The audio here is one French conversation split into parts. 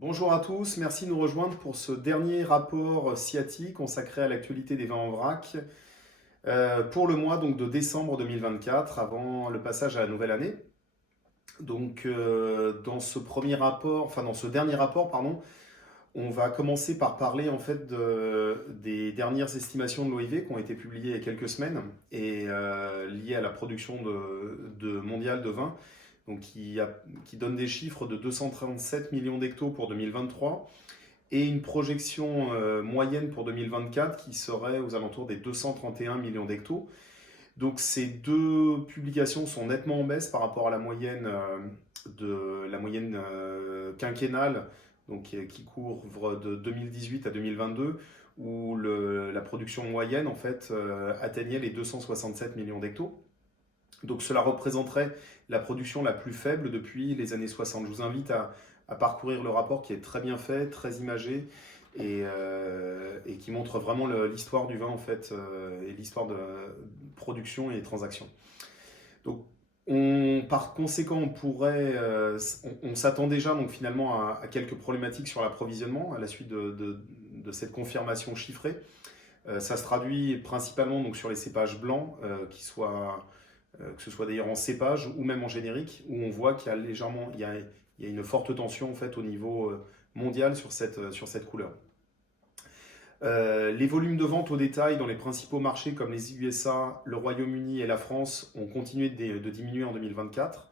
Bonjour à tous, merci de nous rejoindre pour ce dernier rapport SIATI consacré à l'actualité des vins en vrac pour le mois donc, de décembre 2024 avant le passage à la nouvelle année. Donc dans ce premier rapport, enfin dans ce dernier rapport, pardon, on va commencer par parler en fait des dernières estimations de l'OIV qui ont été publiées il y a quelques semaines et liées à la production mondiale de vin, donc qui donne des chiffres de 237 millions d'hectos pour 2023 et une projection moyenne pour 2024 qui serait aux alentours des 231 millions d'hectos. Donc ces deux publications sont nettement en baisse par rapport à la moyenne quinquennale, donc qui couvre de 2018 à 2022, où la production moyenne en fait atteignait les 267 millions d'hectos. Donc cela représenterait la production la plus faible depuis les années 60. Je vous invite à parcourir le rapport qui est très bien fait, très imagé et qui montre vraiment l'histoire du vin en fait et l'histoire de production et transaction. Donc par conséquent, on s'attend déjà donc finalement à quelques problématiques sur l'approvisionnement à la suite de cette confirmation chiffrée. Ça se traduit principalement donc sur les cépages blancs, que ce soit d'ailleurs en cépage ou même en générique, où on voit qu'il y a il y a une forte tension en fait au niveau mondial sur cette couleur. Les volumes de vente au détail dans les principaux marchés comme les USA, le Royaume-Uni et la France ont continué de diminuer en 2024.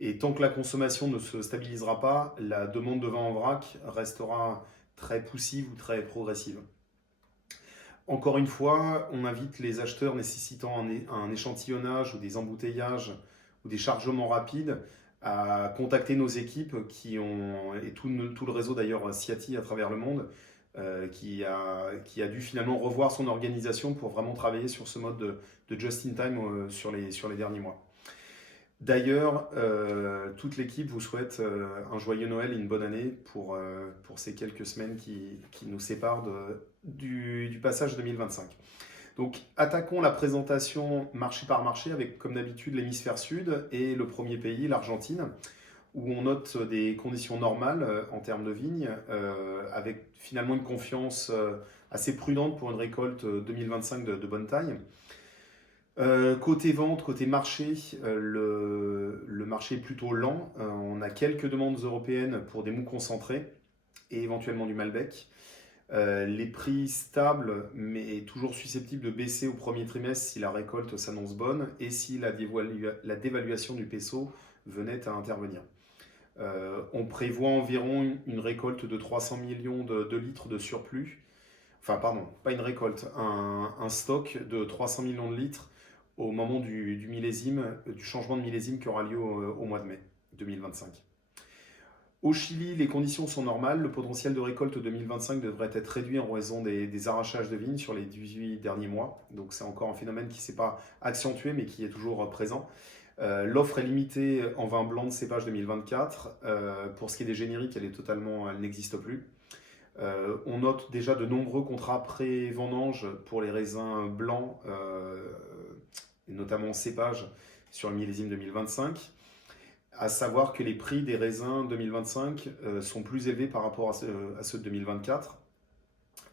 Et tant que la consommation ne se stabilisera pas, la demande de vin en vrac restera très poussive ou très progressive. Encore une fois, on invite les acheteurs nécessitant un échantillonnage ou des embouteillages ou des chargements rapides à contacter nos équipes et tout le réseau d'ailleurs SIATI à travers le monde qui a dû finalement revoir son organisation pour vraiment travailler sur ce mode de just-in-time sur les derniers mois. D'ailleurs, toute l'équipe vous souhaite un joyeux Noël et une bonne année pour ces quelques semaines qui nous séparent du passage 2025. Donc, attaquons la présentation marché par marché avec, comme d'habitude, l'hémisphère sud et le premier pays, l'Argentine, où on note des conditions normales en termes de vignes, avec finalement une confiance assez prudente pour une récolte 2025 de bonne taille. Côté vente, côté marché, le marché est plutôt lent. On a quelques demandes européennes pour des mous concentrés et éventuellement du Malbec. Les prix stables, mais toujours susceptibles de baisser au premier trimestre si la récolte s'annonce bonne et si la dévaluation du peso venait à intervenir. On prévoit environ une récolte de 300 millions de litres de surplus. Enfin, pardon, pas une récolte, un stock de 300 millions de litres au moment du changement de millésime qui aura lieu au mois de mai 2025. Au Chili, les conditions sont normales. Le potentiel de récolte 2025 devrait être réduit en raison des arrachages de vignes sur les 18 derniers mois. Donc c'est encore un phénomène qui ne s'est pas accentué mais qui est toujours présent. L'offre est limitée en vin blanc de cépage 2024. Pour ce qui est des génériques, elle n'existe plus. On note déjà de nombreux contrats pré-vendange pour les raisins blancs, et notamment cépage sur le millésime 2025. À savoir que les prix des raisins 2025 sont plus élevés par rapport à ceux de 2024.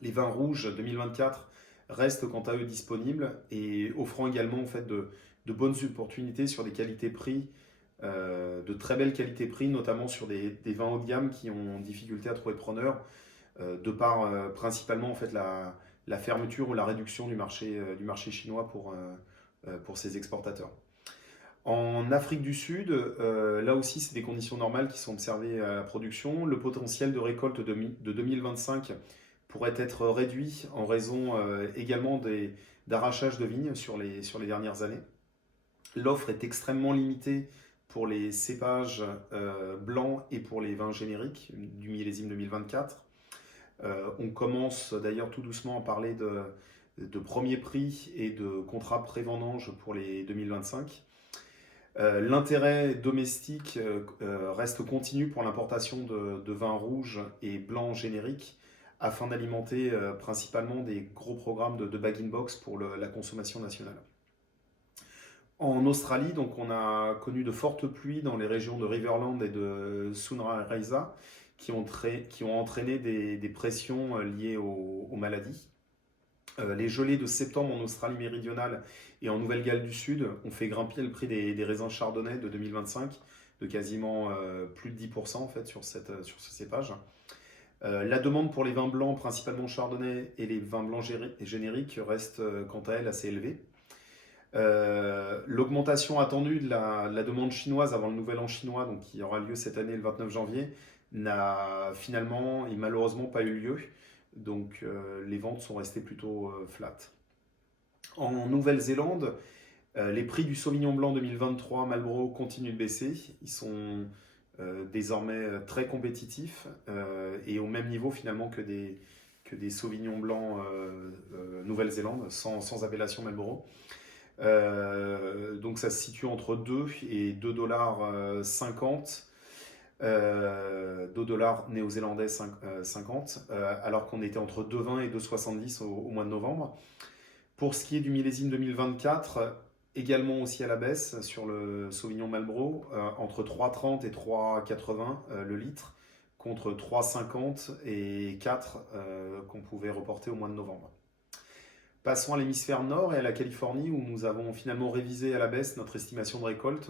Les vins rouges 2024 restent quant à eux disponibles et offrant également en fait, de bonnes opportunités sur des qualités-prix, de très belles qualités-prix, notamment sur des vins haut de gamme qui ont difficulté à trouver preneur, de par principalement en fait, la fermeture ou la réduction du marché chinois pour ces exportateurs. En Afrique du Sud, là aussi, c'est des conditions normales qui sont observées à la production. Le potentiel de récolte de 2025 pourrait être réduit en raison également d'arrachage de vignes sur les dernières années. L'offre est extrêmement limitée pour les cépages blancs et pour les vins génériques du millésime 2024. On commence d'ailleurs tout doucement à parler de premiers prix et de contrats pré-vendange pour les 2025. L'intérêt domestique reste continu pour l'importation de vins rouges et blancs génériques afin d'alimenter principalement des gros programmes de bag-in-box pour la consommation nationale. En Australie, donc, on a connu de fortes pluies dans les régions de Riverland et de Sunraysia qui ont entraîné des pressions liées aux maladies. Les gelées de septembre en Australie méridionale et en Nouvelle-Galles du Sud ont fait grimper le prix des raisins chardonnay de 2025 de quasiment plus de 10% en fait sur ce cépage. La demande pour les vins blancs, principalement chardonnay, et les vins blancs génériques reste quant à elle assez élevée. L'augmentation attendue de la demande chinoise avant le nouvel an chinois, donc qui aura lieu cette année le 29 janvier, n'a finalement et malheureusement pas eu lieu. Donc les ventes sont restées plutôt flat. En Nouvelle-Zélande, les prix du Sauvignon Blanc 2023 Marlborough continuent de baisser. Ils sont désormais très compétitifs et au même niveau finalement que des Sauvignons Blancs Nouvelle-Zélande sans appellation Marlborough. Donc ça se situe entre 2 et 2,50 $, 2 dollars néo-zélandais 50, alors qu'on était entre 2,20 et 2,70 au mois de novembre. Pour ce qui est du millésime 2024, également aussi à la baisse sur le Sauvignon Marlborough, entre 3,30 et 3,80 le litre, contre 3,50 et 4 qu'on pouvait reporter au mois de novembre. Passons à l'hémisphère nord et à la Californie où nous avons finalement révisé à la baisse notre estimation de récolte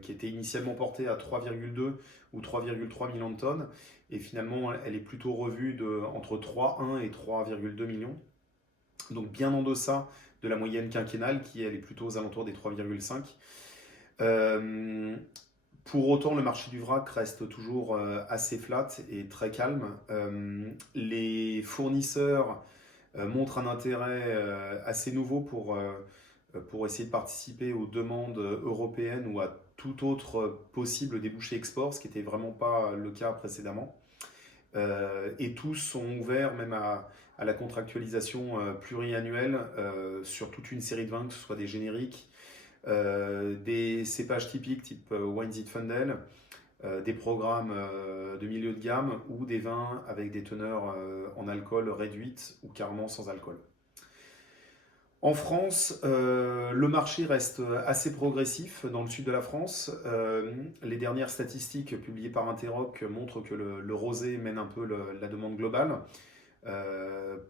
qui était initialement portée à 3,2 ou 3,3 millions de tonnes et finalement elle est plutôt revue entre 3,1 et 3,2 millions. Donc bien en deçà de la moyenne quinquennale qui elle est plutôt aux alentours des 3,5. Pour autant, le marché du vrac reste toujours assez flat et très calme. Les fournisseurs montre un intérêt assez nouveau pour essayer de participer aux demandes européennes ou à tout autre possible débouché export, ce qui n'était vraiment pas le cas précédemment. Et tous sont ouverts même à la contractualisation pluriannuelle sur toute une série de vins, que ce soit des génériques, des cépages typiques type Wine Zinfandel, des programmes de milieu de gamme ou des vins avec des teneurs en alcool réduites ou carrément sans alcool. En France, le marché reste assez progressif dans le sud de la France. Les dernières statistiques publiées par Interroc montrent que le rosé mène un peu la demande globale.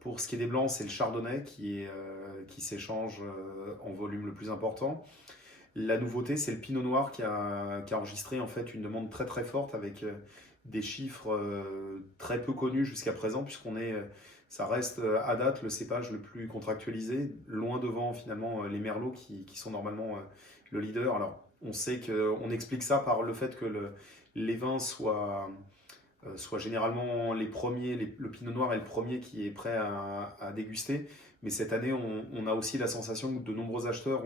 Pour ce qui est des blancs, c'est le chardonnay qui s'échange en volume le plus important. La nouveauté, c'est le pinot noir qui a enregistré en fait une demande très très forte avec des chiffres très peu connus jusqu'à présent, ça reste à date le cépage le plus contractualisé, loin devant finalement les merlots qui sont normalement le leader. Alors on sait qu'on explique ça par le fait que les vins soient généralement les premiers, le pinot noir est le premier qui est prêt à déguster, mais cette année on a aussi la sensation que de nombreux acheteurs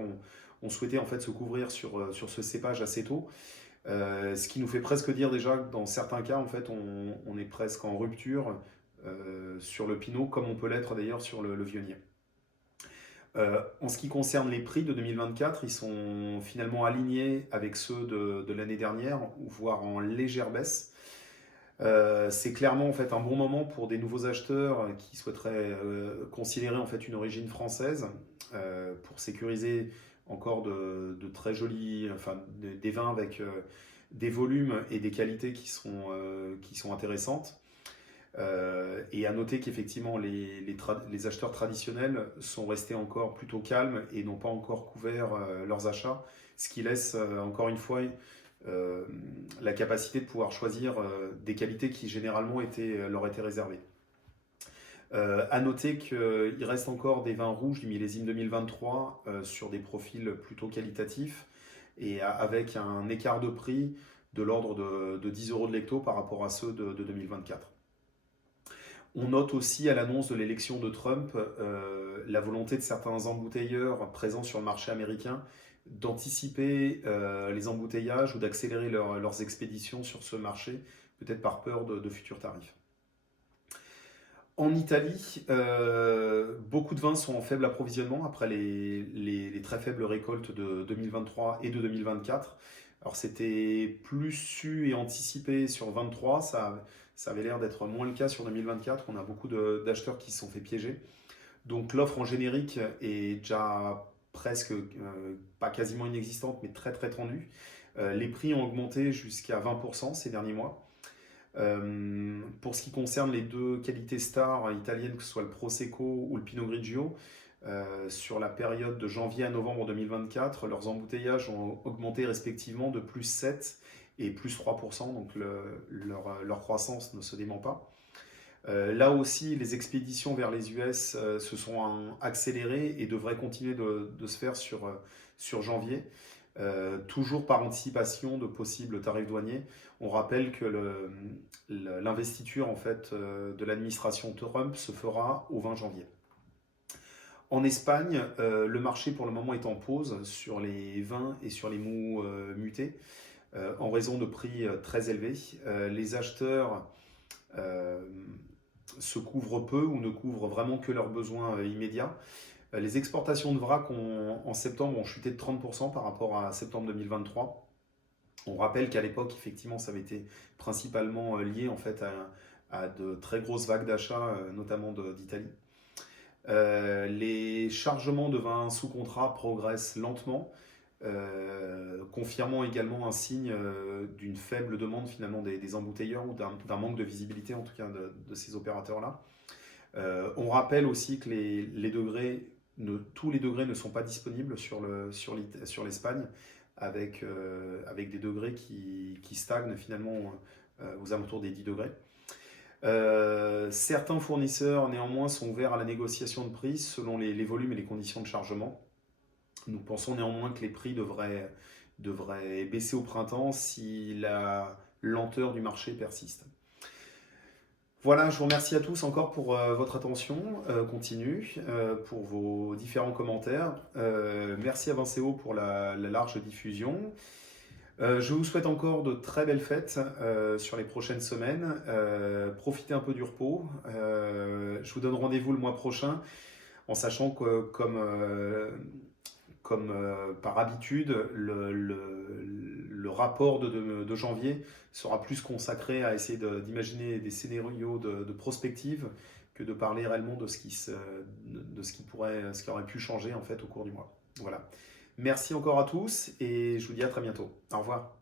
ont souhaité en fait se couvrir sur ce cépage assez tôt, ce qui nous fait presque dire déjà que dans certains cas en fait on est presque en rupture sur le pinot, comme on peut l'être d'ailleurs sur le viognier. En ce qui concerne les prix de 2024, ils sont finalement alignés avec ceux de l'année dernière, voire en légère baisse. C'est clairement en fait un bon moment pour des nouveaux acheteurs qui souhaiteraient considérer en fait une origine française pour sécuriser encore de très jolis, des vins avec des volumes et des qualités qui sont intéressantes. Et à noter qu'effectivement les acheteurs traditionnels sont restés encore plutôt calmes et n'ont pas encore couvert leurs achats, ce qui laisse encore une fois la capacité de pouvoir choisir des qualités qui généralement leur étaient réservées. À noter qu'il reste encore des vins rouges du millésime 2023 sur des profils plutôt qualitatifs et avec un écart de prix de l'ordre de 10 € de l'hecto par rapport à ceux de 2024. On note aussi à l'annonce de l'élection de Trump la volonté de certains embouteilleurs présents sur le marché américain d'anticiper les embouteillages ou d'accélérer leurs expéditions sur ce marché, peut-être par peur de futurs tarifs. En Italie, beaucoup de vins sont en faible approvisionnement après les très faibles récoltes de 2023 et de 2024. Alors c'était plus su et anticipé sur 23, ça avait l'air d'être moins le cas sur 2024. On a beaucoup d'acheteurs qui se sont fait piéger. Donc l'offre en générique est déjà presque, pas quasiment inexistante, mais très très tendue. Les prix ont augmenté jusqu'à 20% ces derniers mois. Pour ce qui concerne les deux qualités stars italiennes, que ce soit le Prosecco ou le Pinot Grigio, sur la période de janvier à novembre 2024, leurs embouteillages ont augmenté respectivement de plus 7 et plus 3%, donc leur croissance ne se dément pas. Là aussi, les expéditions vers les US se sont accélérées et devraient continuer de se faire sur janvier, toujours par anticipation de possibles tarifs douaniers. On rappelle que l'investiture en fait, de l'administration Trump se fera au 20 janvier. En Espagne, le marché pour le moment est en pause sur les vins et sur les mous mutés, en raison de prix très élevés. Les acheteurs se couvrent peu ou ne couvrent vraiment que leurs besoins immédiats. Les exportations de vrac en septembre ont chuté de 30% par rapport à septembre 2023. On rappelle qu'à l'époque, effectivement, ça avait été principalement lié en fait à de très grosses vagues d'achats, notamment d'Italie. Les chargements de vins sous contrat progressent lentement, confirmant également un signe d'une faible demande finalement des embouteilleurs ou d'un manque de visibilité en tout cas de ces opérateurs-là. On rappelle aussi que tous les degrés ne sont pas disponibles sur l'Espagne, avec des degrés qui stagnent finalement aux alentours des 10 degrés. Certains fournisseurs néanmoins sont ouverts à la négociation de prix selon les volumes et les conditions de chargement. Nous pensons néanmoins que les prix devraient baisser au printemps si la lenteur du marché persiste. Voilà, je vous remercie à tous encore pour votre attention continue, pour vos différents commentaires. Merci à Vincéo pour la large diffusion. Je vous souhaite encore de très belles fêtes sur les prochaines semaines. Profitez un peu du repos. Je vous donne rendez-vous le mois prochain, en sachant que comme par habitude, le rapport de janvier sera plus consacré à essayer d'imaginer des scénarios de prospective que de parler réellement de ce qui aurait pu changer en fait au cours du mois. Voilà. Merci encore à tous et je vous dis à très bientôt. Au revoir.